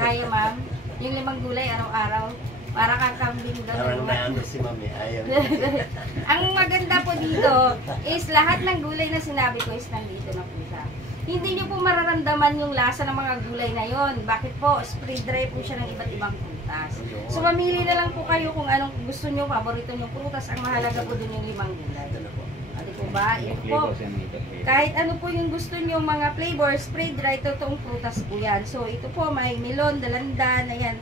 Kaya ma'am, yung 5 gulay araw-araw. Para kang kambing doon. Parang naano si Mami, ayaw. Ang maganda po dito is lahat ng gulay na sinabi ko is nandito na po siya. Hindi nyo po mararamdaman yung lasa ng mga gulay na yon. Bakit po? Spray dry po siya ng iba't ibang prutas. So mamili na lang po kayo kung anong gusto nyo, paborito nyo prutas. Ang mahalaga po dun yung 5 gulay. Adi po ba? Ito po. Kahit ano po yung gusto nyo mga flavor, spray dry, totoong prutas po yan. So ito po, may melon, dalandan, ayan.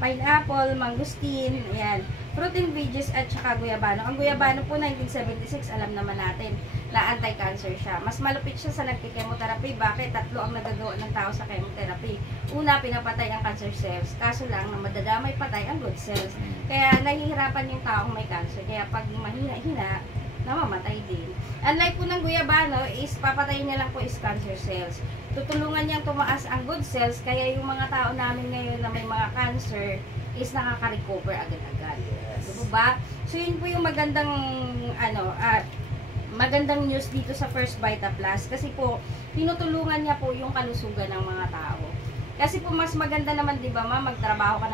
Pineapple, mangosteen, ayan, fruit and veggies at saka guyabano. Ang guyabano po 1976, alam naman natin na anti-cancer siya. Mas malupit siya sa nagki-chemotherapy. Bakit? 3 ang nagagawa ng tao sa chemotherapy. Una, pinapatay ang cancer cells. Kaso lang, na madadamay patay ang blood cells. Kaya nahihirapan yung taong may cancer. Kaya pag mahina-hina, namamatay din. Unlike po ng guyabano, is papatayin niya lang po is cancer cells. Tutulungan niyang tumaas ang good cells, kaya yung mga tao namin ngayon na may mga cancer is nakaka-recover agad-agad. Yes. Diba ba? So yun po yung magandang magandang news dito sa First Vita Plus, kasi po tinutulungan niya po yung kalusugan ng mga tao. Kasi po mas maganda naman, 'di ba, ma'am, magtrabaho ka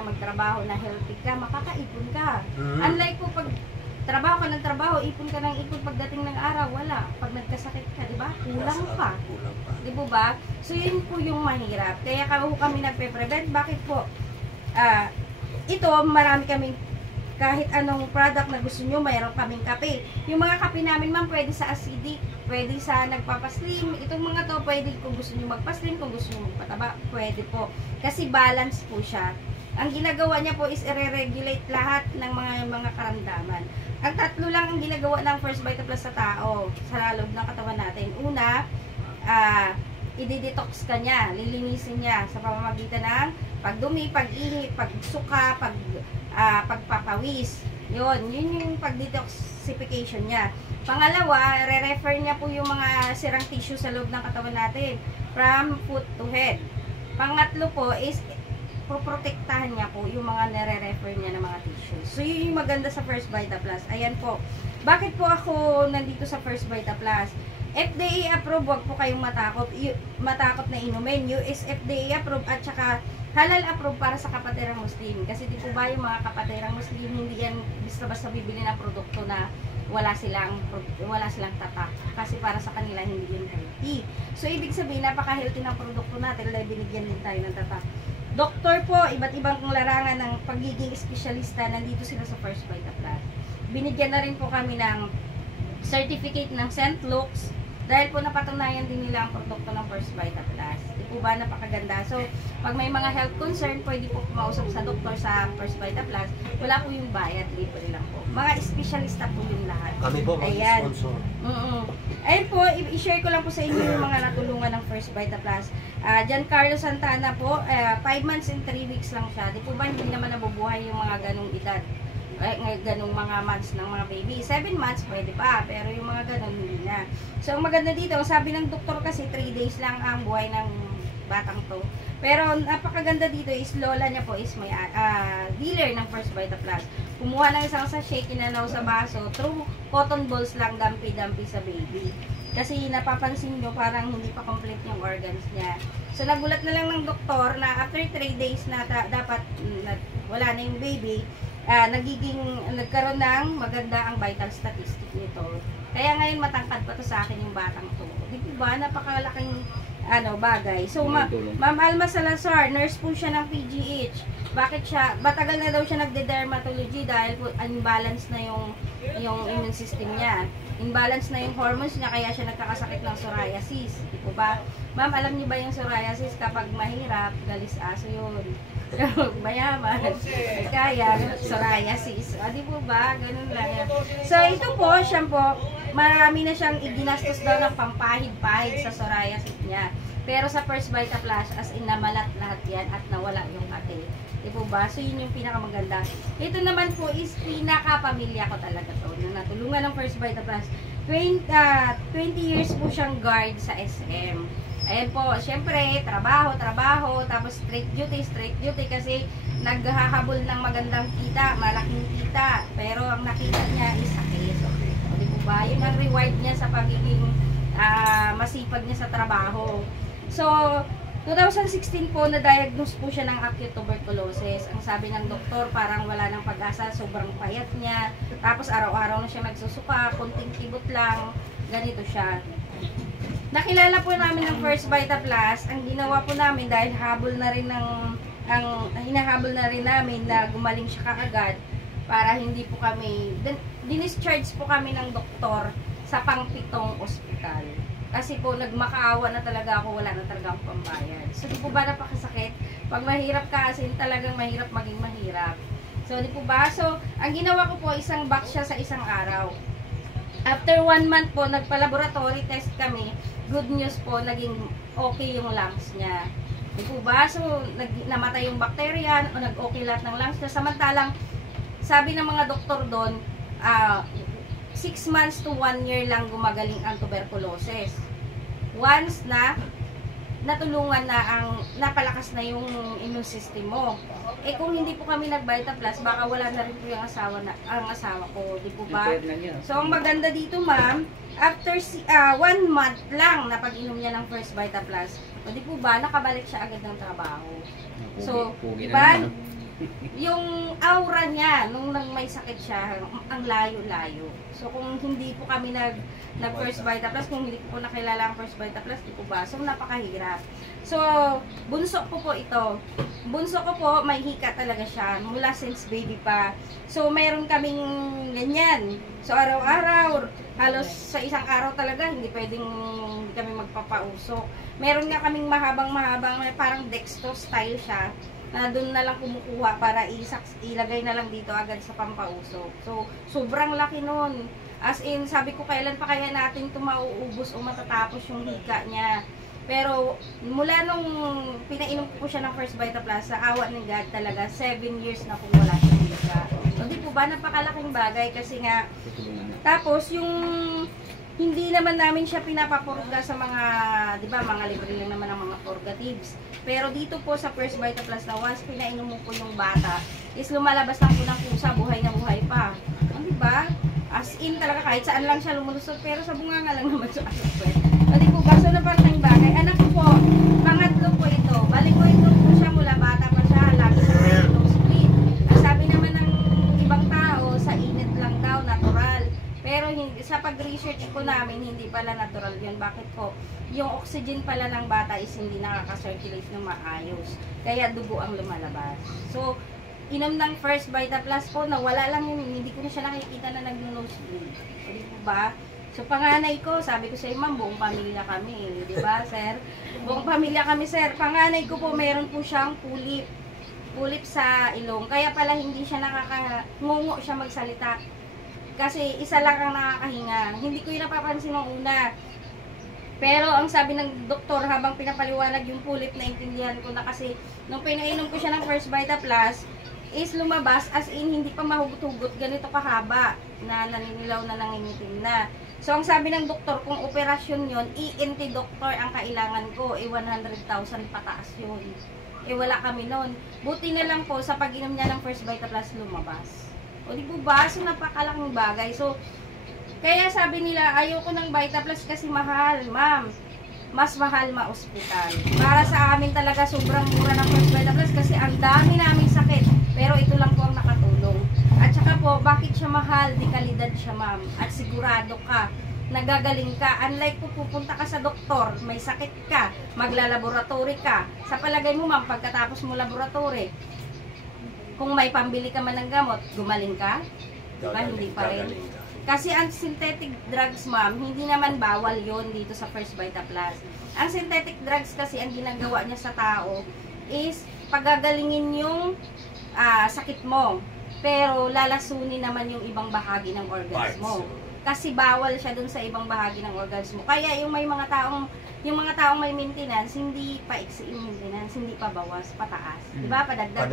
na healthy ka, makakaipon ka. Unlike po pag trabaho ka ng trabaho, ipon ka ng ipon, pagdating ng araw, wala. Pag nagkasakit ka, di ba? Kulang pa. Di ba ba? So, yun po yung mahirap. Kaya kami nagpe-prevent. Bakit po? Ito, marami kaming, kahit anong product na gusto nyo, mayroon kaming kape. Yung mga kape namin, ma'am, pwede sa acidic, pwede sa nagpapaslim. Itong mga to, pwede kung gusto nyo magpaslim, kung gusto nyo magpataba, pwede po. Kasi balance po siya. Ang ginagawa niya po is i-regulate lahat ng mga karamdaman. Ang 3 lang ang ginagawa ng First Vita Plus sa tao, sa loob ng katawan natin. Una, i-detox ka niya, lilinisin niya sa pamamagitan ng pagdumi, pag-ihi, pagsuka, pagpapawis. Yun yung pag-detoxification niya. Pangalawa, re-refer niya po yung mga sirang tissue sa loob ng katawan natin from foot to head. Pangatlo po is poprotektahan niya po yung mga nare-refer niya ng mga tissues. So, yun yung maganda sa First Vita Plus. Ayan po. Bakit po ako nandito sa First Vita Plus? FDA approved, wag po kayong matakot na inumin. US FDA approved at saka halal approved para sa kapatirang Muslim. Kasi di po ba yung mga kapatirang Muslim, hindi yan basta-basta bibili ng produkto na wala silang tatak. Kasi para sa kanila hindi yun healthy. So, ibig sabihin, napaka-healthy ng produkto natin dahil binigyan din tayo ng tatak. Doktor po, iba't ibang larangan ng pagiging espesyalista, nandito sila sa First Vita Plus. Binigyan na rin po kami ng certificate ng St. Luke's dahil po napatunayan din nila ang produkto ng First Vita Plus. Di po ba napakaganda? So, pag may mga health concern, pwede po kumausap sa doktor sa First Vita Plus. Wala po yung bayad, libre lang po. Mga espesyalista po yung lahat. Kami po, mag-sponsor. Ayun po, i-share ko lang po sa inyo yung mga natulungan ng First Vita Plus. Giancarlo Santana po, 5 months and 3 weeks lang siya. Di po ba hindi naman nabubuhay yung mga ganong edad? Ganong mga months ng mga baby. 7 months pwede pa, pero yung mga ganon hindi na. So, ang maganda dito, sabi ng doktor kasi 3 days lang ang buhay ng batang to. Pero napakaganda dito is lola niya po is may dealer ng First Vita Plus. Kumuha ng isang sachet, kinanaw sa baso, through cotton balls lang, dampi-dampi sa baby. Kasi napapansin nyo parang hindi pa complete yung organs niya. So nagulat na lang ng doktor na after 3 days na dapat wala na yung baby, nagkaroon ng maganda ang vital statistic nito. Kaya ngayon matangkad pa to sa akin yung batang to. Di ba? Napakalaking bagay. So, Ma'am Alma Salazar, nurse po siya ng PGH. Bakit siya? Matagal na daw siya nagde-dermatology dahil po unbalance na yung immune system niya. Imbalance na yung hormones niya, kaya siya nagkakasakit ng psoriasis. Di po ba? Ma'am, alam niyo ba yung psoriasis kapag mahirap, galis aso yun. Mayaman, kaya psoriasis. Di po ba? Ganun lang yan. So, ito po, siya po, marami na siyang iginastos daw ng pampahid-pahid sa psoriasis niya. Pero sa First Vita Plus, as in namalat lahat yan at nawala yung ate. Di po ba? So, yun yung pinakamaganda. Ito naman po is pinaka-pamilya ko talaga to. Na natulungan ng First Vita Plus. 20 years po siyang guard sa SM. Ayan po, syempre, trabaho, tapos straight duty kasi naghahabol ng magandang kita, malaking kita. Pero ang nakita niya is sakit. So, di po ba? Yun ang reward niya sa pagiging masipag niya sa trabaho. So, 2016 po, na-diagnose po siya ng acute tuberculosis. Ang sabi ng doktor, parang wala nang pag-asa, sobrang payat niya. Tapos araw-araw na siya nagsusuka, konting kibot lang, ganito siya. Nakilala po namin ng First Vita Plus. Ang ginawa po namin, dahil hinahabol na rin namin na gumaling siya kaagad, para hindi po kami, dinischarge po kami ng doktor sa pang-pitong ospital. Kasi po, nagmakaawa na talaga ako, wala na talaga akong pambayad. So, di po ba napakasakit? Pag mahirap ka, kasi talagang mahirap maging mahirap. So, di po ba? So, ang ginawa ko po, isang box siya sa isang araw. After 1 month po, nagpa-laboratory test kami. Good news po, naging okay yung lungs niya. Di po ba? So, namatay yung bacteria, o nag-okay lahat ng lungs niya. Samantalang, sabi ng mga doktor doon, 6 months to 1 year lang gumagaling ang tuberculosis. Once na natulungan na napalakas na yung immune system mo. Eh kung hindi po kami nag-Vita Plus, baka wala na rin po yung ang asawa ko, di po ba? So ang maganda dito, ma'am, after 1 month lang na pag-inom niya ng First Vita Plus, o di po ba, nakabalik siya agad ng trabaho. So, di ba? Yung aura niya, nung may sakit siya, ang layo-layo. So, kung hindi po kami nag-First Vita Plus, kung hindi po nakilala ang First Vita Plus, di po ba? So, napakahirap. So, bunso ko po ito. Bunso ko po, may hika talaga siya, mula since baby pa. So, mayroon kaming ganyan. So, araw-araw, halos sa isang araw talaga, hindi kami magpapausok. Meron nga kaming mahabang-mahabang, parang Dextro style siya, na doon na lang kumukuha para ilagay na lang dito agad sa pampausok. So, sobrang laki nun. As in, sabi ko, kailan pa kaya natin ito mauubos o matatapos yung hika niya. Pero, mula nung pinainom ko siya ng First Vita Plus, sa awa ng God talaga, 7 years na kung wala siyang hika. So, di po ba, napakalaking bagay kasi nga, tapos yung hindi naman namin siya pinapapurga sa mga, di ba, mga libre lang naman ang mga purgatives. Pero dito po sa First Vita Plus na once pinainom mo po yung bata, is lumalabas lang po ng pusa, buhay na buhay pa. Di ba? As in talaga, kahit saan lang siya lumulusot, pero sa bunganga lang naman siya asapwet. O di po ba? So, naparating bagay. Anak ko po, pangatlo po ito. Balik ko ito po siya mula bata pa siya, lagi siya may nosebleed. Ang sabi naman ng ibang tao, sa init lang daw, natural. Pero sa pag-research ko namin, hindi pala natural yun. Bakit po? Yung oxygen pala ng bata is hindi nakaka-circulate ng maayos. Kaya dugo ang lumalabas. So, inom ng First Vita Plus po, nawala lang yun. Hindi ko na siya nakikita na nag-nosebleed. Di po ba? So, panganay ko, sabi ko sa ma'am, buong pamilya kami. Di ba, sir? Buong pamilya kami, sir. Panganay ko po, meron po siyang pulip. Pulip sa ilong. Kaya pala hindi siya ngungo siya magsalita. Kasi isa lang ang nakakahinga. Hindi ko yung napapansin ng una. Pero ang sabi ng doktor, habang pinapaliwanag yung pulip, naintindihan ko na kasi nung pinainom ko siya ng First Vita Plus, is lumabas as in hindi pa mahugot-hugot, ganito kahaba na naninilaw na nangingitim na. So ang sabi ng doktor, kung operasyon yon, ENT doctor ang kailangan ko, 100,000 pataas yun. Wala kami nun. Buti na lang po sa pag-inom niya ng First Vita Plus lumabas. O di po ba? So, napakalaking bagay. So, kaya sabi nila, ayoko ng Vita Plus kasi mahal, ma'am. Mas mahal ma-ospital. Para sa amin talaga, sobrang mura ng First Vita Plus kasi ang dami namin sakit. Pero ito lang po ang nakatulong. At saka po, bakit siya mahal? Di kalidad siya, ma'am. At sigurado ka, nagagaling ka. Unlike po, pupunta ka sa doktor, may sakit ka, maglalaboratory ka. Sa palagay mo, ma'am, pagkatapos mo laboratory, kung may pambili ka man ng gamot, gumaling ka? Diba? Hindi pa rin. Kasi ang synthetic drugs, ma'am, hindi naman bawal yon dito sa First Vita Plus. Ang synthetic drugs kasi, ang ginagawa niya sa tao is pagagalingin yung sakit mo. Pero lalasunin naman yung ibang bahagi ng organs mo. Kasi bawal siya dun sa ibang bahagi ng organs mo. Kaya yung mga taong may maintenance, hindi pa iksi yung maintenance, hindi pa bawas, pataas. Diba? Padagdag.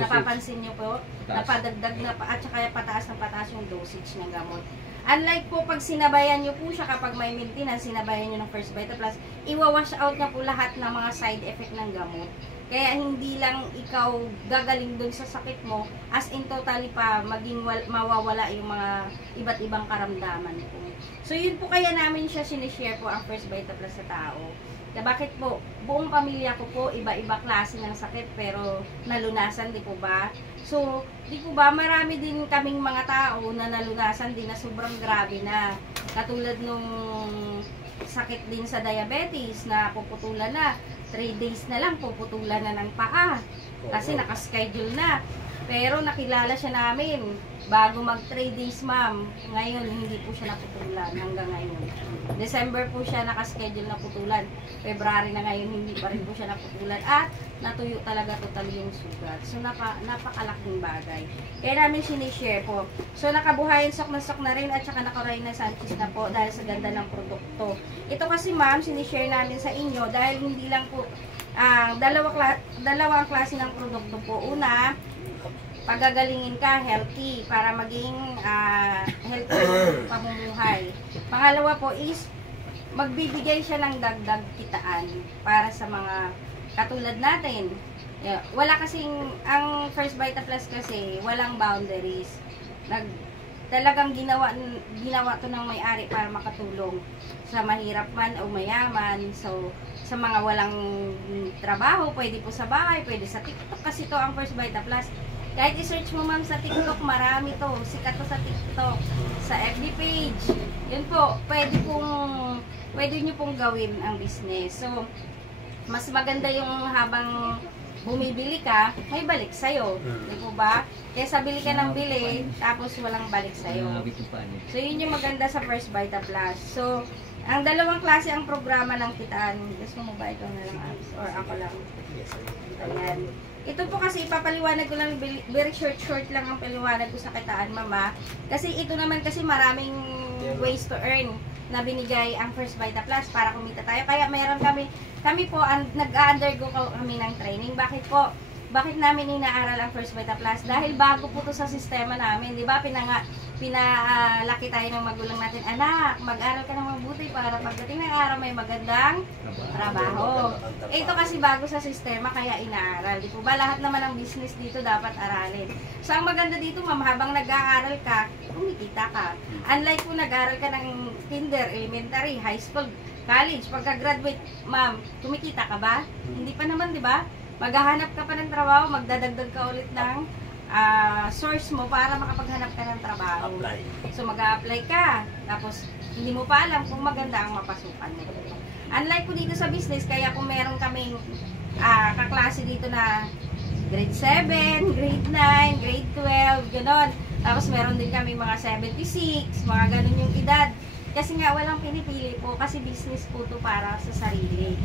Napapansin nyo po, napadagdag na at saka pataas ng pataas yung dosage ng gamot. Unlike po pag sinabayan nyo po siya kapag may maintenance, sinabayan nyo ng First Vita Plus, iwawash out na po lahat ng mga side effect ng gamot. Kaya hindi lang ikaw gagaling dun sa sakit mo, as in totally pa maging mawawala yung mga iba't ibang karamdaman po. So yun po kaya namin siya sinishare po ang First Vita Plus sa tao. Bakit po? Buong pamilya ko po, iba-iba klase ng sakit pero nalunasan, di po ba? So, di po ba, marami din kaming mga tao na nalunasan din na sobrang grabe na. Katulad nung sakit din sa diabetes na puputulan na. 3 days na lang puputulan na ng paa. Kasi nakaschedule na. Pero nakilala siya namin bago mag 3 days, ma'am. Ngayon, hindi po siya naputulan hanggang ngayon. December po siya nakaschedule na putulan. February na ngayon, hindi pa rin po siya naputulan. At natuyo talaga totally yung sugat. So, napakalaking bagay. Kaya namin sinishare po. So, nakabuhayan sok na rin at saka nakaray na Sanchez na po dahil sa ganda ng produkto. Ito kasi, ma'am, sinishare namin sa inyo dahil hindi lang po dalawang klase ng produkto po. Una, pagagalingin ka, healthy, para maging healthy pamumuhay. Pangalawa po is, magbibigay siya ng dagdag kitaan para sa mga katulad natin. Wala kasing, ang First Vita Plus kasi, walang boundaries. Talagang ginawa to ng may-ari para makatulong sa mahirap man o mayaman. So, sa mga walang trabaho, pwede po sa bahay, pwede sa TikTok kasi to ang First Vita Plus. Kahit i-search mo, ma'am, sa TikTok, marami to. Sikat to sa TikTok, sa FB page. Yun po, pwede nyo pong gawin ang business. So, mas maganda yung habang bumibili ka, may balik sa'yo. Di po ba? Kaya bili ka ng bili, tapos walang balik sa'yo. So, yun yung maganda sa First Vita Plus. So, ang dalawang klase ang programa ng kitaan. Gusto mo ba ikaw na lang, Abs? Or ako lang? Ayan. Ito po kasi ipapaliwanag ko lang, very short lang ang paliwanag ko sa kitaan, mama. Kasi ito naman kasi maraming ways to earn na binigay ang First Vita Plus para kumita tayo. Kaya meron kami po, nag-undergo kami ng training. Bakit po? Bakit namin inaaral ang First Vita Plus? Dahil bago po to sa sistema namin. Di ba? Pinalaki tayo ng magulang natin. Anak, mag-aral ka ng mabuti para pagdating ng araw may magandang trabaho. Ito kasi bago sa sistema kaya inaaral. Di po ba? Lahat naman ng business dito dapat aralin. So, ang maganda dito, ma'am, habang nag-aaral ka, kumikita ka. Unlike kung nag-aaral ka ng kinder, elementary, high school, college, pagka-graduate, ma'am, kumikita ka ba? Hindi pa naman, di ba? Maghahanap ka pa ng trabaho, magdadagdag ka ulit ng source mo para makapaghanap ka ng trabaho. So, mag-a-apply ka. Tapos, hindi mo pa alam kung maganda ang mapasukan mo. Unlike po dito sa business, kaya kung meron kaming kaklase dito na grade 7, grade 9, grade 12, gano'n. Tapos, meron din kami mga 76, mga gano'n yung edad. Kasi nga, walang pinipili po kasi business po to para sa sarili.